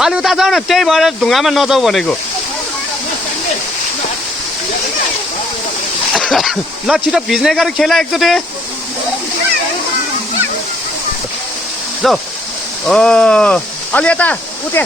अलि उता जाऊ न त्यही भएर ढुङ्गामा नजाऊ भनेको ल छिटो भिज्ने गरी खेला एकचोटि जाऊ अलि यता उता